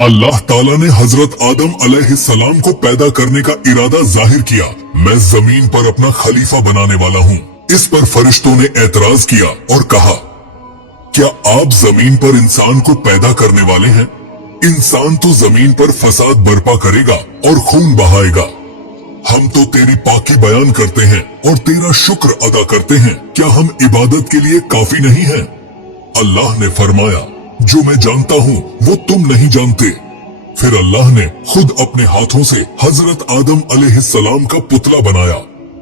अल्लाह ताला ने हजरत आदम अलैहिस्सलाम को पैदा करने का इरादा जाहिर किया। मैं जमीन पर अपना खलीफा बनाने वाला हूँ। इस पर फरिश्तों ने एतराज किया और कहा, क्या आप जमीन पर इंसान को पैदा करने वाले हैं? इंसान तो जमीन पर फसाद बर्पा करेगा और खून बहाएगा। हम तो तेरी पाकी बयान करते हैं और तेरा शुक्र अदा करते हैं। क्या हम इबादत के लिए काफी नहीं हैं? अल्लाह ने फरमाया, जो मैं जानता हूँ वो तुम नहीं जानते। फिर अल्लाह ने खुद अपने हाथों से हजरत आदम अलैहिस्सलाम का पुतला बनाया,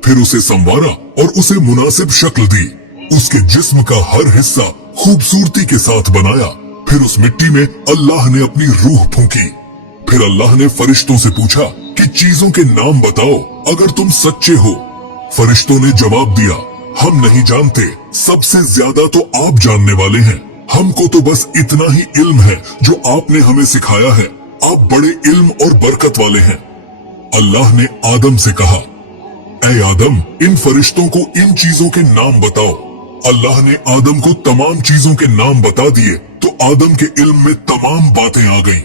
फिर उसे संवारा और उसे मुनासिब शक्ल दी। उसके जिस्म का हर हिस्सा खूबसूरती के साथ बनाया। फिर उस मिट्टी में अल्लाह ने अपनी रूह फूंकी। फिर अल्लाह ने फरिश्तों से पूछा कि चीजों के नाम बताओ अगर तुम सच्चे हो। फरिश्तों ने जवाब दिया, हम नहीं जानते, सबसे ज्यादा तो आप जानने वाले हैं। हमको तो बस इतना ही इल्म है जो आपने हमें सिखाया है। आप बड़े इल्म और बरकत वाले हैं। अल्लाह ने आदम से कहा, ऐ आदम, इन फरिश्तों को इन चीजों के नाम बताओ। अल्लाह ने आदम को तमाम चीजों के नाम बता दिए तो आदम के इल्म में तमाम बातें आ गईं।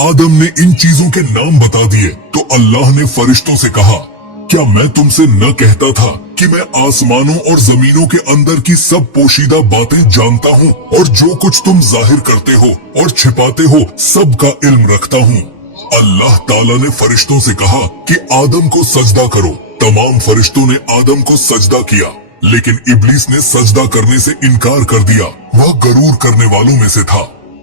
आदम ने इन चीजों के नाम बता दिए तो अल्लाह ने फरिश्तों से कहा, क्या मैं तुमसे न कहता था कि मैं आसमानों और जमीनों के अंदर की सब पोशीदा बातें जानता हूँ और जो कुछ तुम जाहिर करते हो और छिपाते हो सब का इल्म रखता हूँ। अल्लाह ताला ने फरिश्तों से कहा कि आदम को सजदा करो। तमाम फरिश्तों ने आदम को सजदा किया, लेकिन इब्लीस ने सजदा करने से इनकार कर दिया। वह गरूर करने वालों में से था।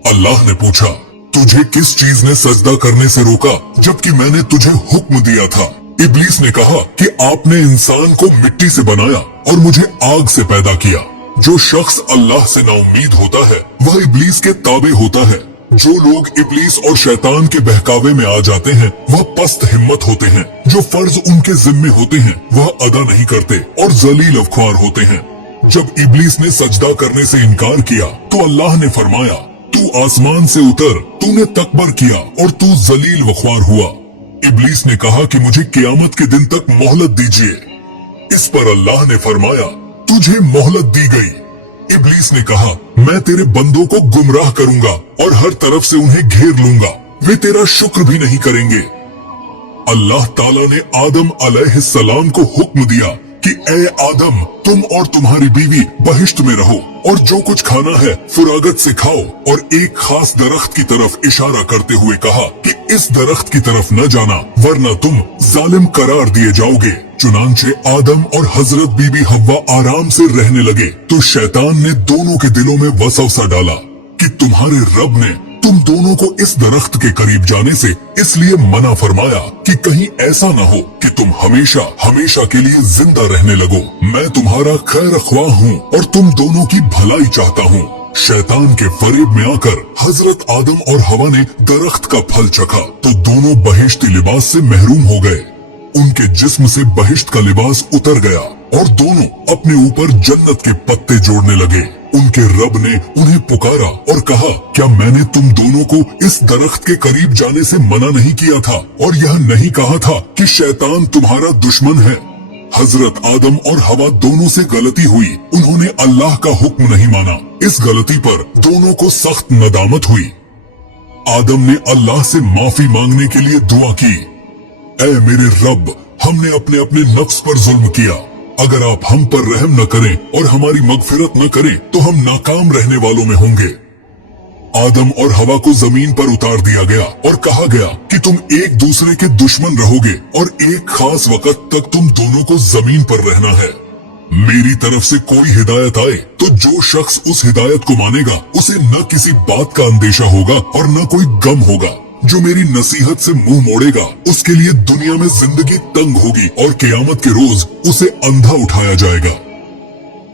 अल्लाह ने पूछा, तुझे किस चीज ने सजदा करने से रोका जबकि मैंने तुझे हुक्म दिया था? इब्लीस ने कहा कि आपने इंसान को मिट्टी से बनाया और मुझे आग से पैदा किया। जो शख्स अल्लाह से नाउम्मीद होता है वह इब्लीस के ताबे होता है। जो लोग इब्लीस और शैतान के बहकावे में आ जाते हैं वह पस्त हिम्मत होते हैं। जो फर्ज उनके जिम्मे होते हैं वह अदा नहीं करते और जलील अफख्वार होते हैं। जब इब्लीस ने सजदा करने से इनकार किया तो अल्लाह ने फरमाया, तू आसमान से उतर, तूने तकबर किया और तू जलील वख्वार हुआ। इब्लीस ने कहा कि मुझे क़यामत के दिन तक मोहलत दीजिए। इस पर अल्लाह ने फरमाया, तुझे मोहलत दी गई। इब्लीस ने कहा, मैं तेरे बंदों को गुमराह करूंगा और हर तरफ से उन्हें घेर लूंगा। वे तेरा शुक्र भी नहीं करेंगे। अल्लाह ताला ने आदम अलैहिस्सलाम को हुक्म दिया कि ए आदम, तुम और तुम्हारी बीवी बहिश्त में रहो और जो कुछ खाना है फुरागत से खाओ। और एक खास दरख्त की तरफ इशारा करते हुए कहा कि इस दरख्त की तरफ न जाना वरना तुम जालिम करार दिए जाओगे। चुनांचे आदम और हजरत बीबी हव्वा आराम से रहने लगे तो शैतान ने दोनों के दिलों में वसवसा डाला कि तुम्हारे रब ने तुम दोनों को इस दरख्त के करीब जाने से इसलिए मना फरमाया कि कहीं ऐसा न हो कि तुम हमेशा हमेशा के लिए जिंदा रहने लगो। मैं तुम्हारा खैर ख्वाह हूँ और तुम दोनों की भलाई चाहता हूँ। शैतान के फरेब में आकर हजरत आदम और हवा ने दरख्त का फल चखा तो दोनों बहिश्ती लिबास से महरूम हो गए। उनके जिस्म से बहिश्त का लिबास उतर गया और दोनों अपने ऊपर जन्नत के पत्ते जोड़ने लगे। उनके रब ने उन्हें पुकारा और कहा, क्या मैंने तुम दोनों को इस दरख्त के करीब जाने से मना नहीं किया था और यह नहीं कहा था कि शैतान तुम्हारा दुश्मन है? हजरत आदम और हवा दोनों से गलती हुई। उन्होंने अल्लाह का हुक्म नहीं माना। इस गलती पर दोनों को सख्त नदामत हुई। आदम ने अल्लाह से माफी मांगने के लिए दुआ की, ऐ मेरे रब, हमने अपने अपने नफ्स पर जुल्म किया। अगर आप हम पर रहम न करें और हमारी मगफिरत न करें तो हम नाकाम रहने वालों में होंगे। आदम और हवा को जमीन पर उतार दिया गया और कहा गया कि तुम एक दूसरे के दुश्मन रहोगे और एक खास वक्त तक तुम दोनों को जमीन पर रहना है। मेरी तरफ से कोई हिदायत आए तो जो शख्स उस हिदायत को मानेगा उसे न किसी बात का अंदेशा होगा और न कोई गम होगा। जो मेरी नसीहत से मुंह मोड़ेगा उसके लिए दुनिया में जिंदगी तंग होगी और क़यामत के रोज उसे अंधा उठाया जाएगा।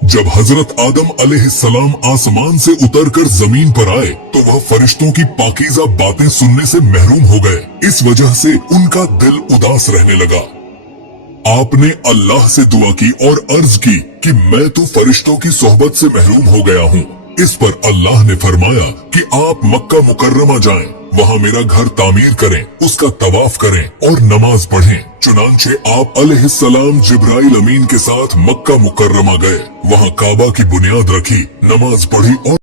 जब हजरत आदम अलैहिस्सलाम आसमान से उतरकर जमीन पर आए तो वह फरिश्तों की पाकीज़ा बातें सुनने से महरूम हो गए। इस वजह से उनका दिल उदास रहने लगा। आपने अल्लाह से दुआ की और अर्ज की कि मैं तो फरिश्तों की सोहबत से महरूम हो गया हूँ। इस पर अल्लाह ने फरमाया कि आप मक्का मुकर्रमा जाएं, वहाँ मेरा घर तामीर करें, उसका तवाफ करें और नमाज पढ़ें। चुनांचे आप अलैहिस्सलाम जिब्राइल अमीन के साथ मक्का मुकर्रमा गए, वहाँ काबा की बुनियाद रखी, नमाज पढ़ी और